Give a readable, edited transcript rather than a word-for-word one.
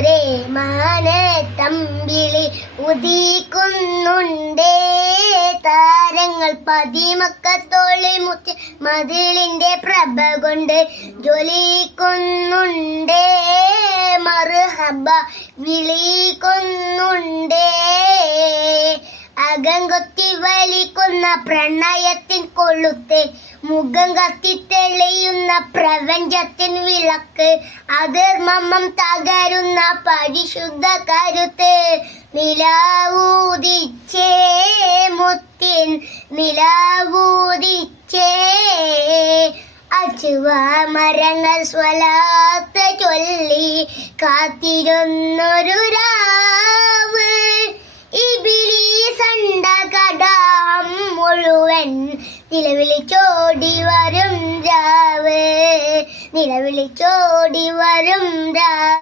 ദൂരെ മാനത്തമ്പിളി ഉദിക്കുന്നുണ്ടേ. താരങ്ങൾ പതിമക്കത്തോളി മുത്തി മതിലിന്റെ പ്രഭ കൊണ്ട് ജ്വലിക്കുന്നുണ്ടേ. മർഹബ വിളിക്കുന്നുണ്ടേ. അകം കൊത്തി വലിക്കുന്ന പ്രണയത്തിൻ കൊളുത്ത്, മുഖം കത്തി തെളിയുന്ന പ്രപഞ്ചത്തിൻ വിളക്ക്, അധർമ്മം തകരുന്ന പരിശുദ്ധ കരുത്ത്. നിലാവൂതിച്ചേ മുത്തിൻ നിലാവൂതിച്ചേ. അച്ചുവ മരങ്ങൾ സ്വലാത്ത് ചൊല്ലി കാത്തിരുന്നൊരു രാവ്, കടാം മുഴുവൻ നിലവിളിച്ചോടി വരും രാവ്, നിലവിളിച്ചോടി വരും രാവ്.